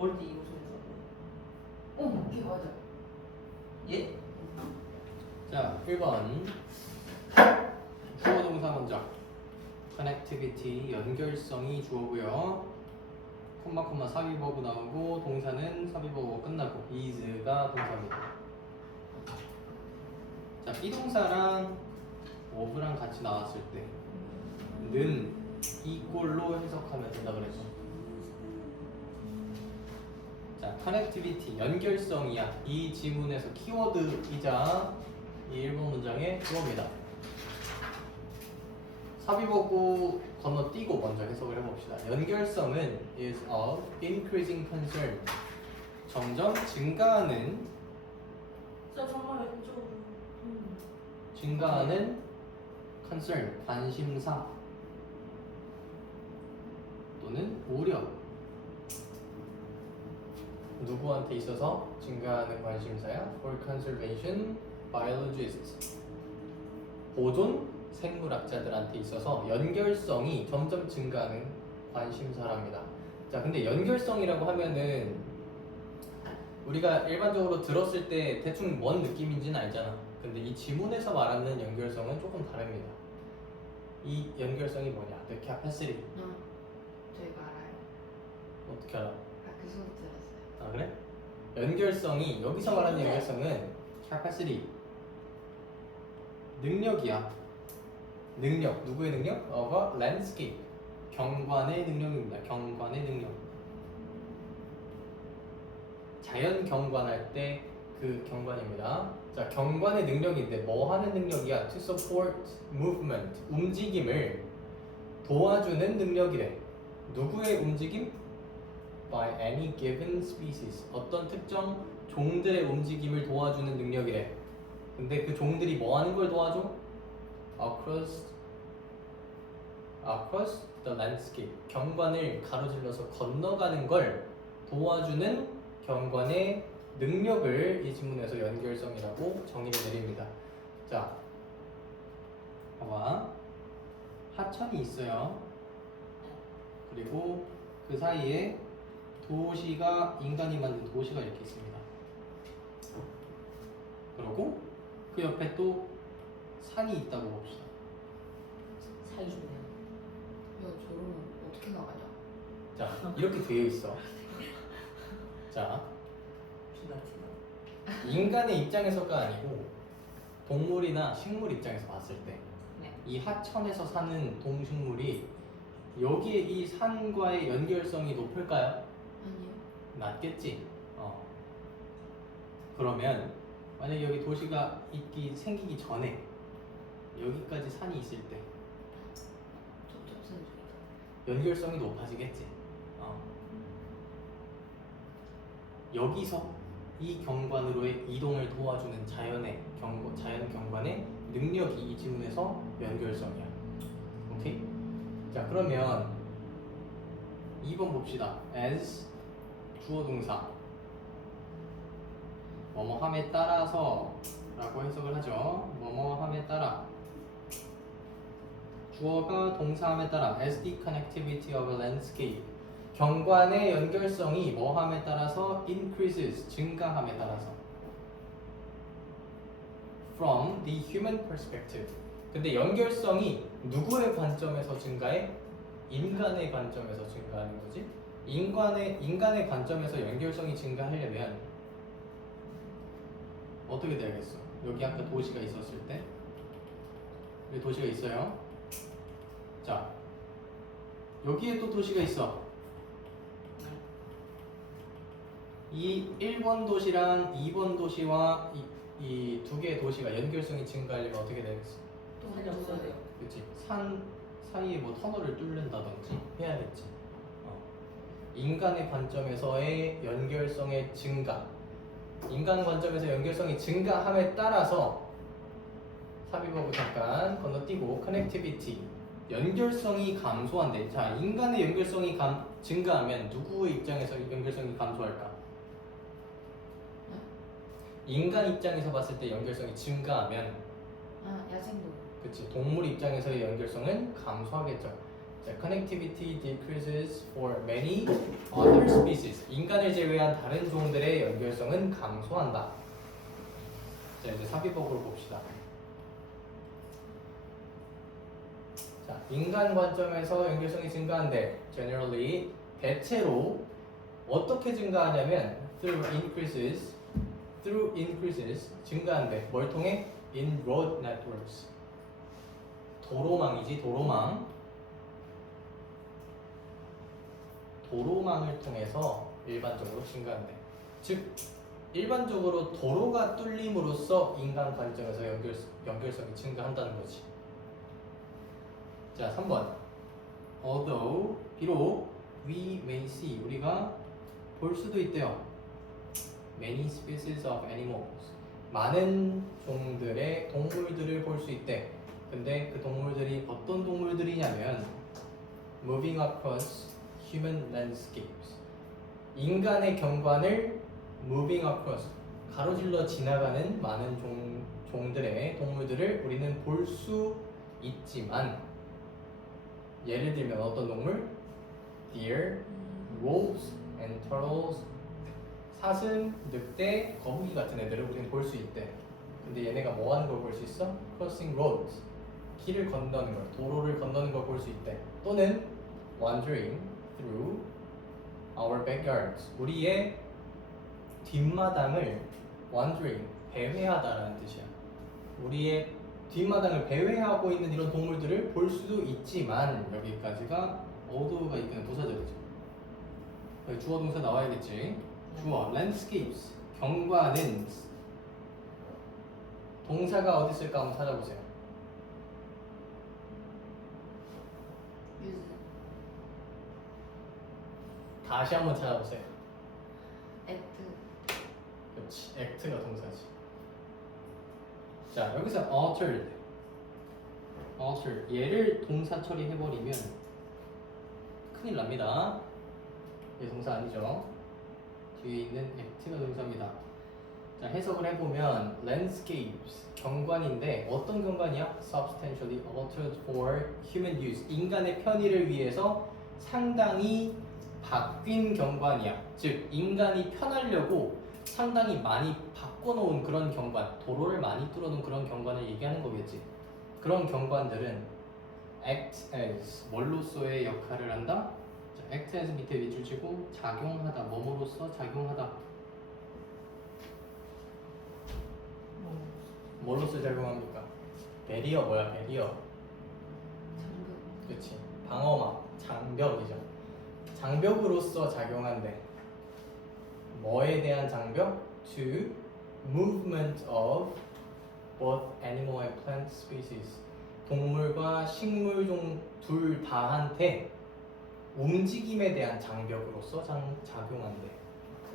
머리띠 이거 소리 오케이 맞아. 예? 자, 1번 주어 동사 먼저. connectivity 연결성이 주어고요. 콤마 사비버브 나오고 동사는 사비버브 끝나고 is가 동사입니다. 자, 비동사랑 of랑 같이 나왔을 때는 이 꼴로 해석하면 된다 그랬죠. 자, connectivity 연결성이야. 이 지문에서 키워드이자 이 1번 문장의 주어입니다. 사비버브 건너뛰고 먼저 해석을 해봅시다. 연결성은 is of increasing concern. 점점 증가하는 진짜 정말 왼쪽으로 증가하는 concern 관심사 또는 우려. 누구한테 있어서 증가하는 관심사야? For conservation biologists. 보존 생물학자들한테 있어서 연결성이 점점 증가하는 관심사랍니다. 자, 근데 연결성이라고 하면은 우리가 일반적으로 들었을 때 대충 뭔 느낌인지는 알잖아. 근데 이 지문에서 말하는 연결성은 조금 다릅니다. 이 연결성이 뭐냐? The capacity. 저희가 알아요. 어떻게 알아? 그 소리 들었어요. 아, 그래? 연결성이 여기서 말하는 연결성은 capacity 능력이야. 능력, 누구의 능력? of a landscape 경관의 능력입니다. 경관의 능력. 자연 경관할 때 그 경관입니다. 자, 경관의 능력인데 뭐 하는 능력이야? To support movement 움직임을 도와주는 능력이래. 누구의 움직임? By any given species 어떤 특정 종들의 움직임을 도와주는 능력이래. 근데 그 종들이 뭐 하는 걸 도와줘? Across the landscape 경관을 가로질러서 건너가는 걸 도와주는 경관의 능력을 이 지문에서 연결성이라고 정의를 내립니다. 자, 봐봐. 하천이 있어요. 그리고 그 사이에 도시가 인간이 만든 도시가 이렇게 있습니다. 그리고 그 옆에 또 산이 있다고 봅시다. 사이 좋네요. 야 저러면 어떻게 나가냐? 자, 이렇게 되어 있어. 자, 피나티나. 인간의 입장에서가 아니고 동물이나 식물 입장에서 봤을 때 이 네. 하천에서 사는 동식물이 여기에 이 산과의 연결성이 높을까요? 아니요. 낮겠지. 그러면 만약에 여기 도시가 생기기 전에 여기까지 산이 있을 때 첩첩산 중이다. 연결성이 높아지겠지. 여기서 이 경관으로의 이동을 도와주는 자연 경관의 능력이 이 지문에서 연결성이야. 오케이? 자, 그러면 2번 봅시다. as 주어 동사 뭐뭐함에 따라서 라고 해석을 하죠. 뭐뭐함에 따라 주어가 동사함에 따라 as the connectivity of a landscape 경관의 연결성이 뭐함에 따라서 increases 증가함에 따라서 from the human perspective 근데 연결성이 누구의 관점에서 증가해? 인간의 관점에서 증가하는 거지. 인간의 관점에서 연결성이 증가하려면 어떻게 돼야겠어? 여기 아까 도시가 있었을 때 여기 도시가 있어요. 자, 여기에 또 도시가 있어. 이 1번 도시랑 2번 도시와 이 두 개의 도시가 연결성이 증가하려면 어떻게 되겠어? 산이 없어야 돼요. 그렇지. 산 사이에 뭐 터널을 뚫는다든지 해야겠지. 인간의 관점에서의 연결성의 증가. 인간 관점에서 연결성이 증가함에 따라서 삽입하고 잠깐 건너뛰고 커넥티비티 연결성이 감소한대. 자, 인간의 연결성이 증가하면 누구의 입장에서 연결성이 감소할까? 인간 입장에서 봤을 때 연결성이 증가하면 아 야생동. 그치 동물 입장에서의 연결성은 감소하겠죠. 자, connectivity decreases for many other species. 인간을 제외한 다른 종들의 연결성은 감소한다. 자, 이제 삽입어구를 봅시다. 자, 인간 관점에서 연결성이 증가한대. Generally, 대체로 어떻게 증가하냐면 through increases 증가한대. 뭘 통해? In road networks. 도로망이지, 도로망. 도로망을 통해서 일반적으로 증가한대. 즉, 일반적으로 도로가 뚫림으로써 인간 관점에서 연결성이 증가한다는 거지. 자, 3번. Although, 비록 we may see, 우리가 볼 수도 있대요. Many species of animals. 많은 종들의 동물들을 볼 수 있대. 근데 그 동물들이 어떤 동물들이냐면 moving across human landscapes. 인간의 경관을 moving across, 가로질러 지나가는 많은 종들의 동물들을 우리는 볼 수 있지만 예를 들면 어떤 동물? Deer, wolves, and turtles. 사슴, 늑대, 거북이 같은 애들을 우리는 볼 수 있대. 근데 얘네가 뭐 하는 걸 볼 수 있어? Crossing roads. 길을 건너는 걸, 도로를 건너는 걸 볼 수 있대. 또는 wandering through our backyards. 우리의 뒷마당을 wandering, 배회하다라는 뜻이야. 우리의 뒷마당을 배회하고 있는 이런 동물들을 볼 수도 있지만 여기까지가 어도가 이끄는 부사절이죠. 주어 동사 나와야겠지. 주어 landscapes, 경관은 동사가 어디 있을까 한번 찾아보세요. use. 다시 한번 찾아보세요. act. 그렇지, act가 동사지. 자, 여기서 altered, 얘를 동사 처리해버리면 큰일 납니다. 얘 동사 아니죠? 뒤에 있는 act가 동사입니다. 자, 해석을 해보면 landscapes, 경관인데 어떤 경관이야? substantially altered for human use, 인간의 편의를 위해서 상당히 바뀐 경관이야. 즉, 인간이 편하려고 상당히 많이 바꿔놓은 그런 경관, 도로를 많이 뚫어놓은 그런 경관을 얘기하는 거겠지. 그런 경관들은 act as, 뭘로서의 역할을 한다? 자, act as 밑에 밑줄 치고 작용하다, 뭐뭐로서 작용하다. 뭘로서 작용합니까? 배리어 뭐야? 배리어. 장벽. 그렇지. 방어막, 장벽이죠. 장벽으로서 작용한대. 뭐에 대한 장벽? To movement of both animal and plant species. 동물과 식물종 둘 다한테 움직임에 대한 장벽으로서 작용한대.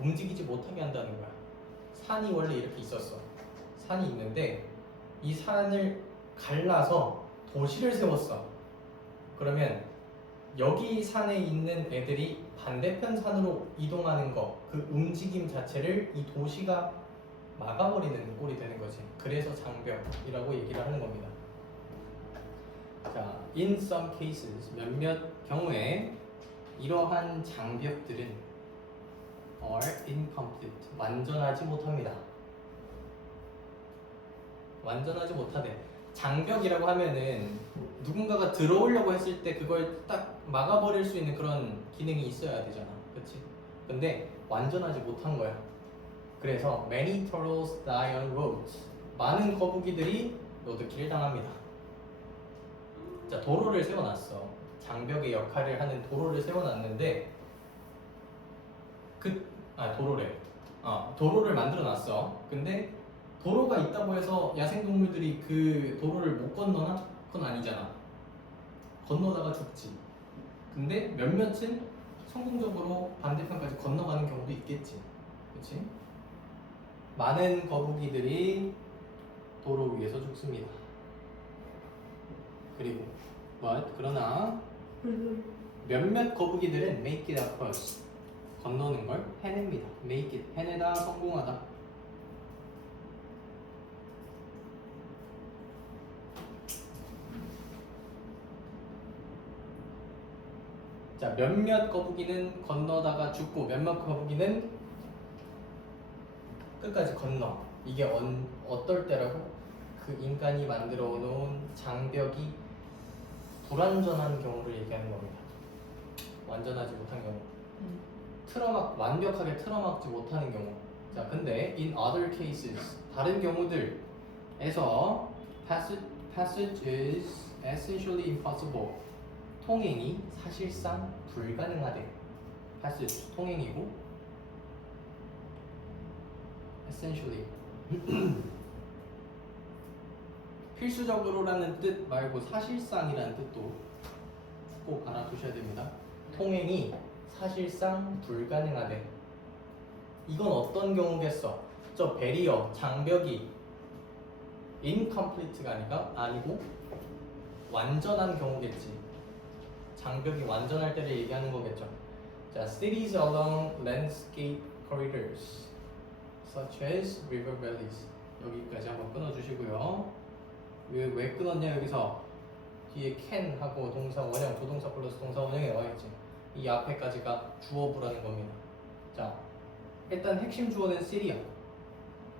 움직이지 못하게 한다는 거야. 산이 원래 이렇게 있었어. 산이 있는데 이 산을 갈라서 도시를 세웠어. 그러면 여기 산에 있는 애들이 반대편 산으로 이동하는 거, 그 움직임 자체를 이 도시가 막아버리는 꼴이 되는 거지. 그래서 장벽이라고 얘기를 하는 겁니다. 자, in some cases, 몇몇 경우에 이러한 장벽들은 are incomplete, 완전하지 못합니다. 완전하지 못하대. 장벽이라고 하면은 누군가가 들어오려고 했을 때 그걸 딱 막아버릴 수 있는 그런 기능이 있어야 되잖아. 그렇지? 근데 완전하지 못한 거야. 그래서 many turtles die on roads. 많은 거북이들이 로드킬을 당합니다. 자, 도로를 세워놨어. 장벽의 역할을 하는 도로를 세워놨는데 도로를 만들어놨어. 근데 도로가 있다고 해서 야생동물들이 그 도로를 못 건너나? 그건 아니잖아. 건너다가 죽지. 근데 몇몇은 성공적으로 반대편까지 건너가는 경우도 있겠지. 그렇지? 많은 거북이들이 도로 위에서 죽습니다. 그리고 그러나 몇몇 거북이들은 make it across, 건너는 걸 해냅니다. make it, 해내다, 성공하다. 자, 몇몇 거북이는 건너다가 죽고 몇몇 거북이는 끝까지 건너. 이게 어떨 때라고? 그 인간이 만들어 놓은 장벽이 불완전한 경우를 얘기하는 겁니다. 완전하지 못한 경우. 완벽하게 틀어막지 못하는 경우. 자, 근데 in other cases 다른 경우들에서 passage is essentially impossible. 통행이 사실상 불가능하대. passage 통행이고 essentially 필수적으로라는 뜻 말고 사실상이라는 뜻도 꼭 알아두셔야 됩니다. 통행이 사실상 불가능하대. 이건 어떤 경우겠어? 저 베리어, 장벽이 incomplete가 아니고 완전한 경우겠지. 장벽이 완전할 때를 얘기하는 거겠죠. 자, cities along landscape corridors such as river valleys. 여기까지 한번 끊어주시고요. 왜 끊었냐? 여기서 뒤에 can 하고 동사 원형, 조동사 플러스 동사 원형에 나와있지. 이 앞에까지가 주어부라는 겁니다. 자, 일단 핵심 주어는 city야.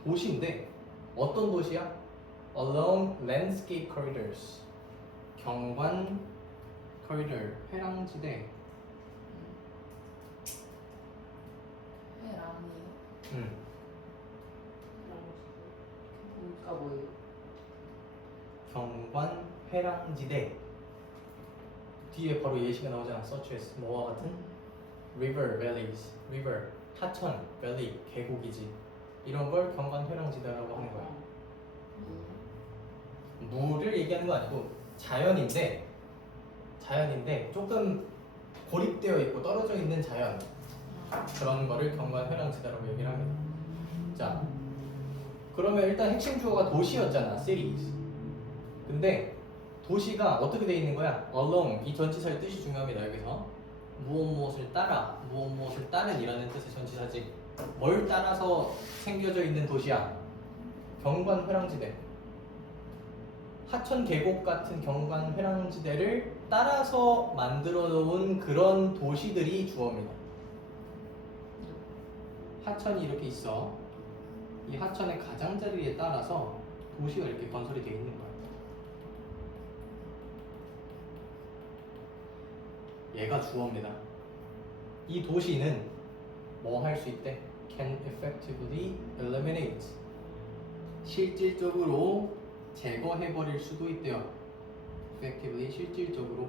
도시인데 어떤 도시야? along landscape corridors. 경관 corridor, 회랑지대. 해랑이요. 아 뭐예요? 경관 회랑지대. 뒤에 바로 예시가 나오잖아. such as 뭐와 같은? river valleys. river 하천, valley 계곡이지. 이런 걸 경관 회랑지대라고 하는 거야. 물을 얘기하는 거 아니고 자연인데 조금 고립되어 있고 떨어져 있는 자연, 그런 거를 경관 회랑지대라고 얘기를 합니다. 자, 그러면 일단 핵심 주어가 도시였잖아. cities. 근데 도시가 어떻게 돼 있는 거야? along. 이 전치사의 뜻이 중요합니다. 여기서 무엇을 따라, 무엇을 따른이라는 뜻의 전치사지. 뭘 따라서 생겨져 있는 도시야? 경관 회랑지대. 하천 계곡 같은 경관 회랑지대를 따라서 만들어 놓은 그런 도시들이 주어입니다. 하천이 이렇게 있어. 이 하천의 가장자리에 따라서 도시가 이렇게 건설이 되어 있는 거야. 얘가 주어입니다. 이 도시는 뭐 할 수 있대? Can effectively eliminate. 실질적으로 제거해버릴 수도 있대요. effectively, 실질적으로.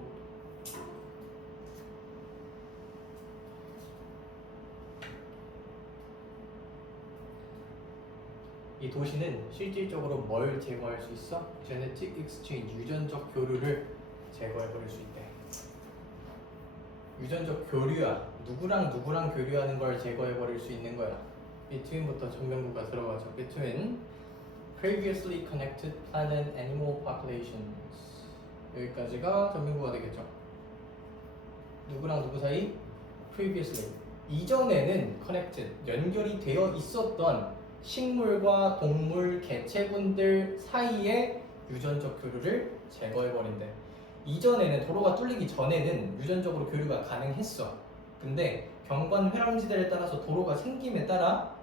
이 도시는 실질적으로 뭘 제거할 수 있어? genetic exchange, 유전적 교류를 제거해버릴 수 있대. 유전적 교류야. 누구랑 교류하는 걸 제거해버릴 수 있는 거야. between부터 전명구가 들어가죠. between previously connected plant and animal populations. 여기까지가 전명구가 되겠죠. 누구랑 누구 사이? previously. 이전에는 connected, 연결이 되어 있었던 식물과 동물, 개체군들 사이에 유전적 교류를 제거해버린대. 이전에는, 도로가 뚫리기 전에는 유전적으로 교류가 가능했어. 근데 경관 회랑지대를 따라서 도로가 생김에 따라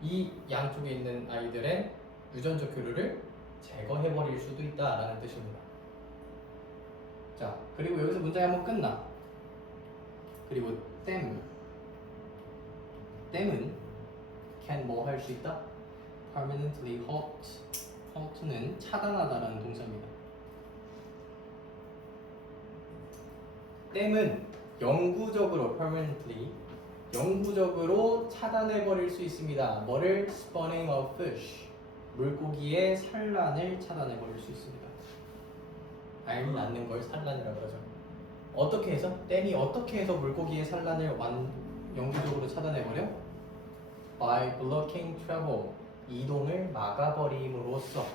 이 양쪽에 있는 아이들의 유전적 교류를 제거해버릴 수도 있다라는 뜻입니다. 자, 그리고 여기서 문장이 한번 끝나. 그리고 댐은 can 뭐 할 수 있다? permanently halt. halt는 차단하다라는 동사입니다. 댐은 영구적으로 permanently, 영구적으로 차단해버릴 수 있습니다. 뭐를? spawning of fish. 물고기의 산란을 차단해버릴 수 있습니다. 알 낳는 걸 산란이라고 그러죠. 어떻게 해서? 댐이 어떻게 해서 물고기의 산란을 영구적으로 차단해버려? by blocking travel. 이동을 막아버림으로써.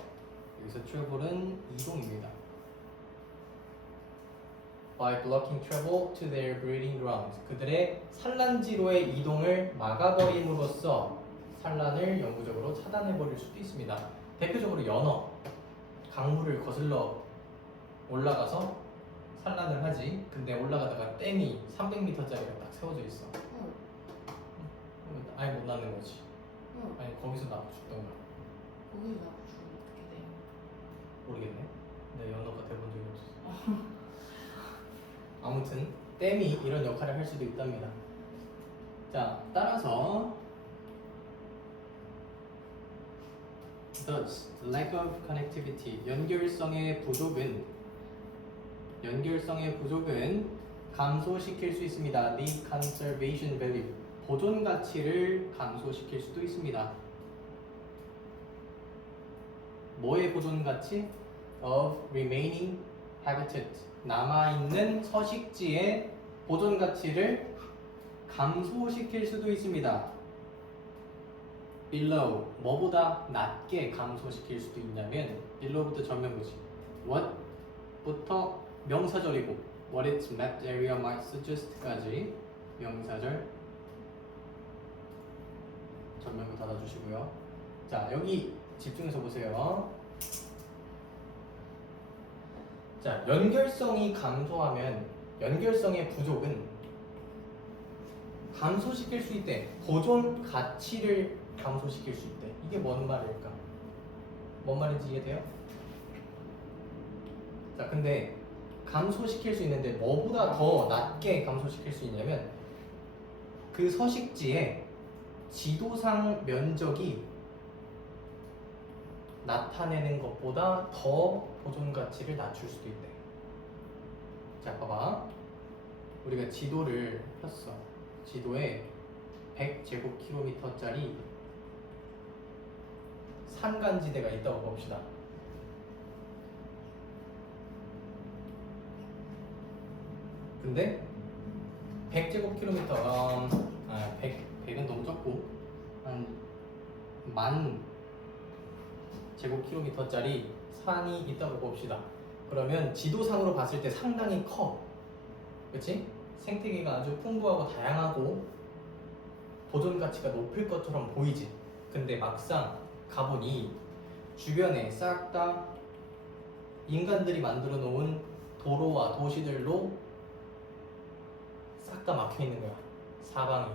여기서 travel은 이동입니다. by blocking travel to their breeding grounds. 그들의 산란지로의 이동을 막아버림으로써 산란을 영구적으로 차단해버릴 수도 있습니다. 대표적으로 연어, 강물을 거슬러 올라가서 산란을 하지. 근데 올라가다가 댐이 300m짜리가 딱 세워져 있어. 응. 그러면 아예 못 낳는 거지. 응. 아니 거기서 낳고 죽던가. 거기서 나고 죽으면 어떻게 돼? 모르겠네. 내 연어가 돼본 적이 없어. 아무튼 댐이 이런 역할을 할 수도 있답니다. 자, 따라서 Thus, lack of connectivity, 연결성의 부족은 감소시킬 수 있습니다. The conservation value, 보존 가치를 감소시킬 수도 있습니다. 뭐의 보존 가치? Of remaining habitat, 남아있는 서식지의 보존 가치를 감소시킬 수도 있습니다. below, 뭐보다 낮게 감소시킬 수도 있냐면 below부터 전면부지 what부터 명사절이고 what its mapped area might suggest까지 명사절 전면부 닫아주시고요. 자, 여기 집중해서 보세요. 자, 연결성이 감소하면 연결성의 부족은 감소시킬 수 있대. 보존 가치를 감소시킬 수 있대. 이게 뭔 말일까? 뭔 말인지 이해돼요? 자, 근데 감소시킬 수 있는데 뭐보다 더 낮게 감소시킬 수 있냐면 그 서식지의 지도상 면적이 나타내는 것보다 더 보존 가치를 낮출 수도 있대. 자, 봐봐. 우리가 지도를 폈어. 지도에 100제곱킬로미터짜리 산간지대가 있다고 봅시다. 근데 100제곱킬로미터, 100은 너무 적고 한 10,000 제곱킬로미터짜리 산이 있다고 봅시다. 그러면 지도상으로 봤을 때 상당히 커. 그치? 생태계가 아주 풍부하고 다양하고 보존 가치가 높을 것처럼 보이지. 근데 막상 가보니 주변에 싹 다 인간들이 만들어 놓은 도로와 도시들로 싹 다 막혀 있는 거야. 사방이.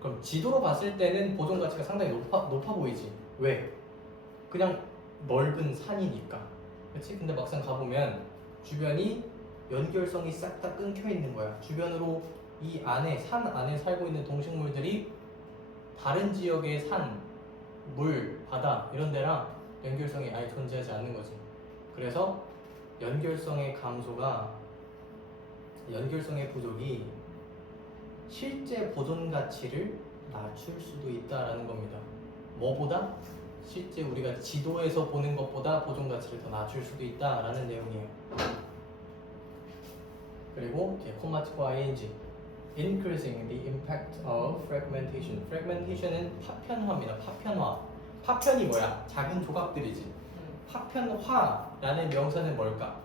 그럼 지도로 봤을 때는 보존 가치가 상당히 높아 보이지. 왜? 그냥 넓은 산이니까. 그렇지? 근데 막상 가보면 주변이 연결성이 싹 다 끊겨 있는 거야. 주변으로 이 안에, 산 안에 살고 있는 동식물들이 다른 지역의 산, 물, 바다 이런 데랑 연결성이 아예 존재하지 않는 거지. 그래서 연결성의 부족이 실제 보존 가치를 낮출 수도 있다라는 겁니다. 뭐보다? 실제 우리가 지도에서 보는 것보다 보존 가치를 더 낮출 수도 있다라는 내용이에요. 그리고 콤마 찍고 ing, increasing the impact of fragmentation. fragmentation은 파편화입니다. 파편이 뭐야? 작은 조각들이지. 파편화라는 명사는 뭘까?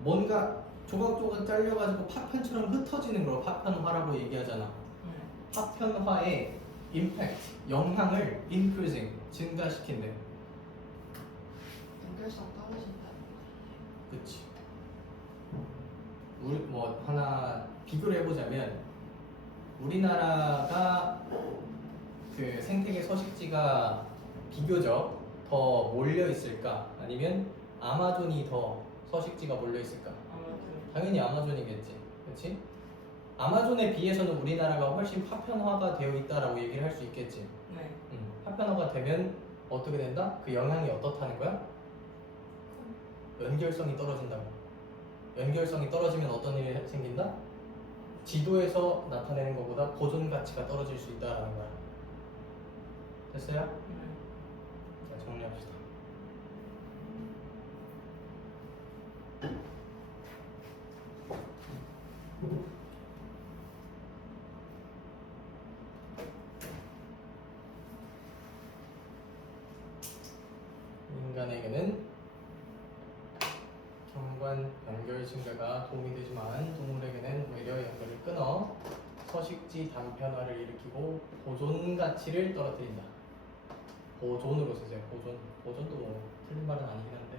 뭔가 조각조각 잘려가지고 파편처럼 흩어지는 걸 파편화라고 얘기하잖아. 파편화의 impact, 영향을 increasing, 증가시킨대. 연결성 떨어진다. 그치. 우리 뭐 하나 비교를 해보자면 우리나라가 그 생태계 서식지가 비교적 더 몰려 있을까? 아니면 아마존이 더 서식지가 몰려 있을까? 당연히 아마존이겠지. 그렇지? 아마존에 비해서는 우리나라가 훨씬 파편화가 되어 있다라고 얘기를 할 수 있겠지. 네. 파편화가 되면 어떻게 된다? 그 영향이 어떻다는 거야? 연결성이 떨어진다고. 연결성이 떨어지면 어떤 일이 생긴다? 지도에서 나타내는 것보다 보존 가치가 떨어질 수 있다라는 거야. 됐어요? 자, 정리합시다. 인간에게는 경관 연결 증가가 도움이 되지만 동물에게는 오히려 연결을 끊어 서식지 단편화를 일으키고 보존 가치를 떨어뜨린다. 보존으로 쓰세요. 보존도 뭐 틀린 말은 아니긴 한데.